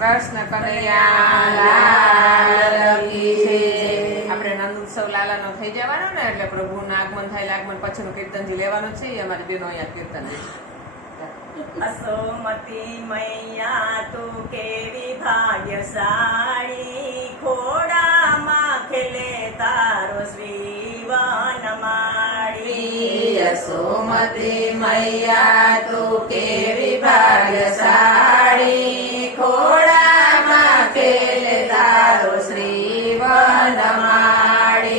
કૃષ્ણ કનૈયા લાલ કી જય। આપણે નંદ ઉત્સવ લાલાનો થઈ જવાનો ને એટલે પ્રભુનું આગમન થાય, આગમન પછીનું કીર્તનજી લેવાનું છે। અમારી બેનો અહીંયા કીર્તન લે। અસોમતી મૈયા તું કેવી ભાગ્યશાળી, ખોડામાં ખેલે તારો શ્રી વનમાળી। યશોમતી મૈયા તું કેવી ભાગ્યશાળી, ખોડામાં ખેલે તારો શ્રી વનમાળી।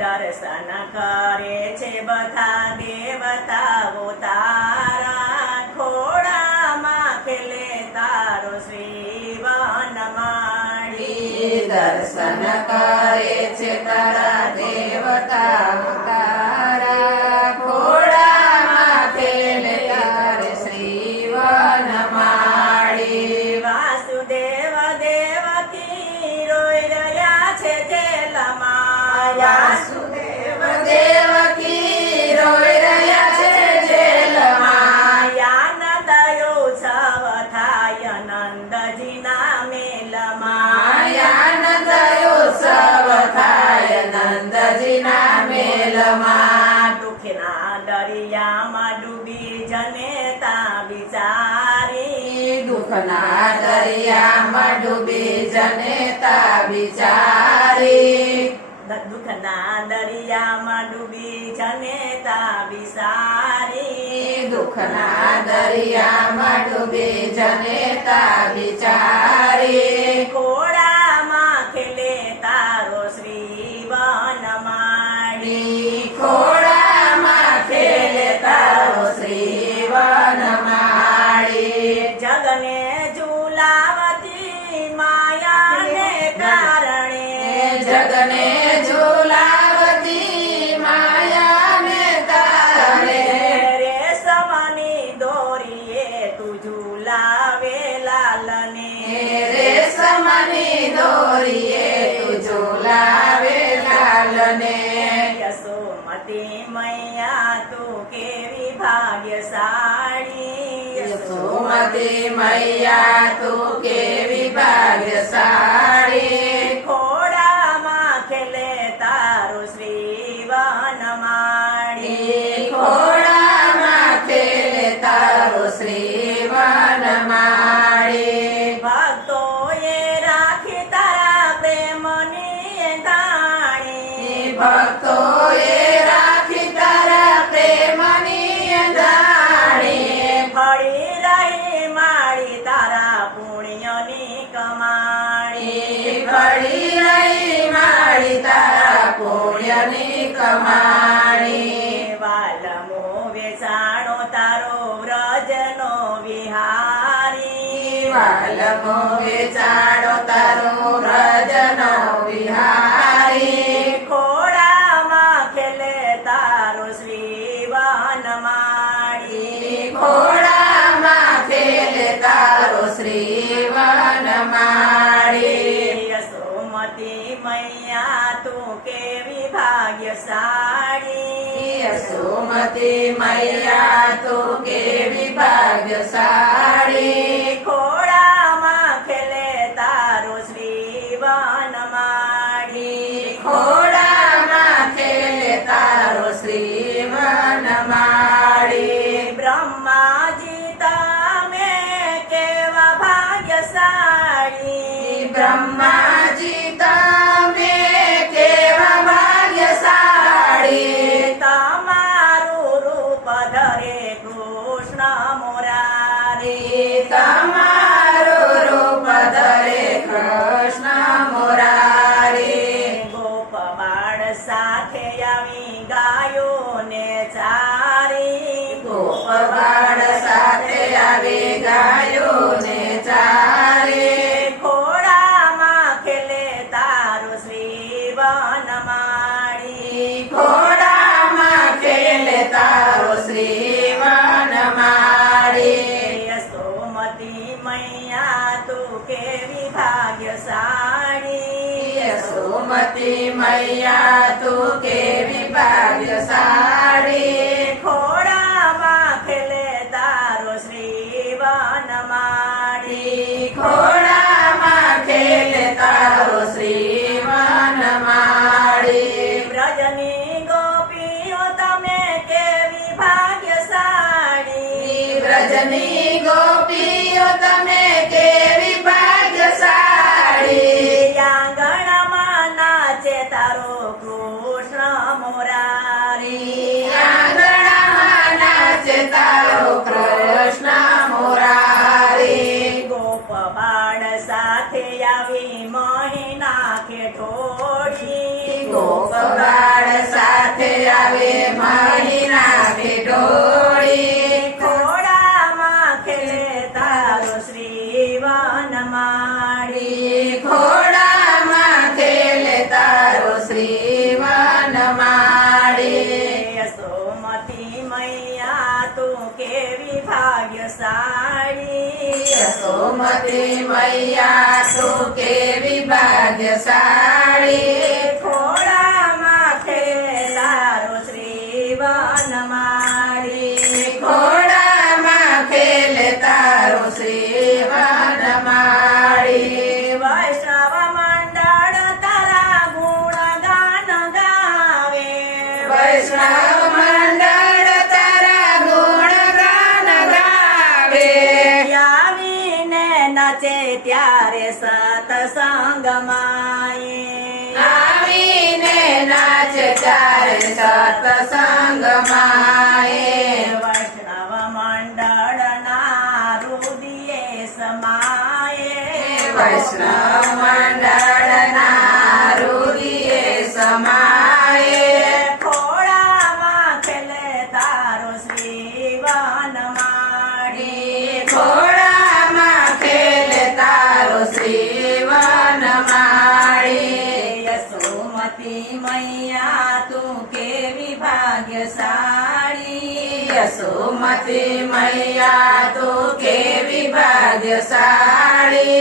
દર્શન કરે છે બધા દેવતાઓ તારા, ખોડામાં ખેલે તારો શ્રી વનમાળી। દર્શન કરે છે તારા દેવતા તારા, ખોડામાં ખેલે તારે શ્રી વનમાળી। વાસુદેવ દેવકી રોઈ રહ્યા છે જેલમાં, વાસુદેવ દેવકી રોઈ રહ્યા છે જેલમાં। યાનદયો ઉત્સવ થાય નંદજીના મેલમાં, યાનદયોત્સવ થાય નંદજીના મેલમાં। દુઃખના દરિયામાં ડૂબી જનેતા બિચારી, દુઃખના દરિયામાં ડૂબી જનેતા બિચારી। દુઃખના દરિયામાં ડૂબી જનેતા બિચારી, દુઃખના દરિયામાં ડૂબી જનેતા બિચારી। ખોડામાં ખેલે તારો શ્રી વનમાળી। ખોડામાં ખેલે તારો શ્રી વનમાળી। જગને ઝુલાવતી માયાને કારણે, જગને ઝુલાવતી માયાને કારણે, રેશમની દોરીએ તું ઝુલાવે લાલને। રેશમની દોરીએ તું ઝુલાવે લાલને। યશોમતી મૈયા તું કેવી ભાગ્યશાળી, યશોમતી મૈયા તું કેવી ભાગ્યશાળી। ખોડામાં ખેલે તારો શ્રી વનમાળી। ખોડામાં ખેલે તારો શ્રી વનમાળી। ભક્તોએ રાખી તારા પ્રેમની ધાણી, ભક્તોએ રાખી તારા પ્રેમની ધાણી। ફળી રહી માળી તારા પુણ્યની કમાણી। ફળી રહી માળી તારા પુણ્યની કમાણી। વાલમો વેચાણો તારો વ્રજનો વિહારી, વાલમો વેચાણો તારો વ્રજનો વિહારી। ખોડામાં ખેલે તારો શ્રી વનમાળી। ખોડામાં ખેલે તારો શ્રી વનમાળી। યશોમતી મૈયા તું કેવી ભાગ્યશાળી, યશોમતી મૈયા તું કેવી ભાગ્યશાળી। ખોડામાં ખેલે તારો શ્રી વનમાળી। ખોડામાં ખેલે તારો શ્રી વનમાળી। બ્રહ્માજી તમે કેવા ભાગ્યશાળી, બ્રહ્માજી તમે કેવા ભાગ્યશાળી। તમારું રૂપ ધરે કૃષ્ણ મોરારી, તમારું રૂપ ધરે કૃષ્ણ મોરારી। ગોપ બાળ સાથે આવી ગાયોને ચારી, ગોપ બાળ સાથે આવી ગાયોને ચારી। ખોડામાં ખેલે તારો શ્રી વનમાળી। ખોડામાં ખેલે તારો શ્રી વનમાળી। યશોમતી મૈયા તું કેવી ભાગ્યશાળી, યશોમતી મૈયા તું કેવી ભાગ્યશાળી। ખોડામાં ખેલે તારો શ્રી વનમાળી। ખોડા તું કેવી ભાગ્યશાળી યશોમતી મૈયા તું કેવી ભાગ્યશાળી ખોડામાં ખેલે તારો શ્રી વનમાળી ઘોડામાં ખેલે તારો શ્રી વનમાળી વૈષ્ણવ મંડળ તારા ગુણગાન ગાવે વૈષ્ણવ મંડળ તારા ગુણગાન ગાવે આવીને નચે ત્યારે સતસંગમાં આવીને નાચે ત્યારે સત્સંગમાં વૈષ્ણવ મંડળના રુદિયે સમાયે વૈષ્ણવ મંડળના હૃદયે સમાયે ખોડામાં ખેલે તારો શ્રી વનમાળી ઘોડામાં ખેલે તારો શ્રી વનમાળી યશોમતી મૈયા તું કેવી ભાગ્યશાળી યશોમતી મૈયા તું કેવી ભાગ્યશાળી